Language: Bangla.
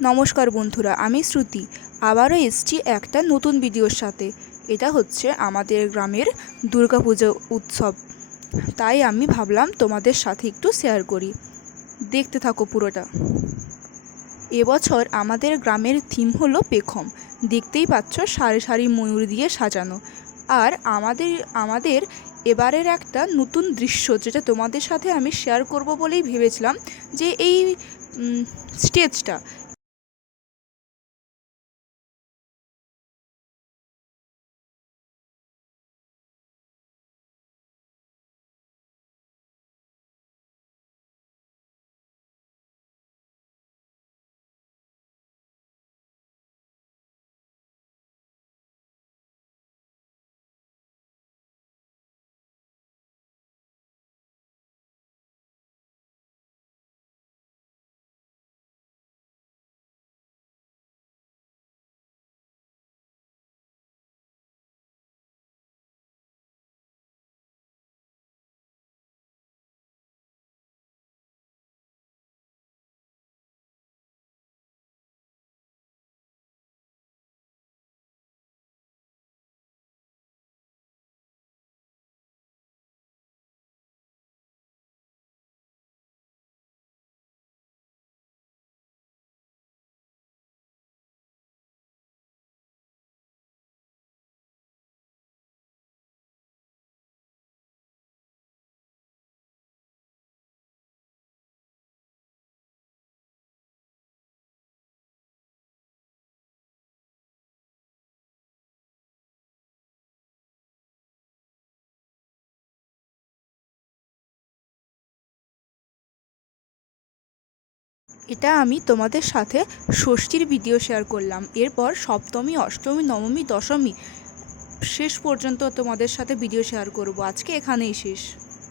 নমস্কার বন্ধুরা, আমি শ্রুতি। আবারও এসছি একটা নতুন ভিডিওর সাথে। এটা হচ্ছে আমাদের গ্রামের দুর্গাপুজো উৎসব। তাই আমি ভাবলাম তোমাদের সাথে একটু শেয়ার করি। দেখতে থাকো পুরোটা। এবছর আমাদের গ্রামের থিম হলো পেখম। দেখতেই পাচ্ছ সারি সারি ময়ূর দিয়ে সাজানো। আর আমাদের আমাদের এবারের একটা নতুন দৃশ্য যেটা তোমাদের সাথে আমি শেয়ার করব বলেই ভেবেছিলাম যে এই স্টেজটা এটা আমি তোমাদের সাথে ষষ্ঠীর ভিডিও শেয়ার করলাম। এরপর সপ্তমী, অষ্টমী, নবমী, দশমী, শেষ পর্যন্ত তোমাদের সাথে ভিডিও শেয়ার করব। আজকে এখানেই শেষ।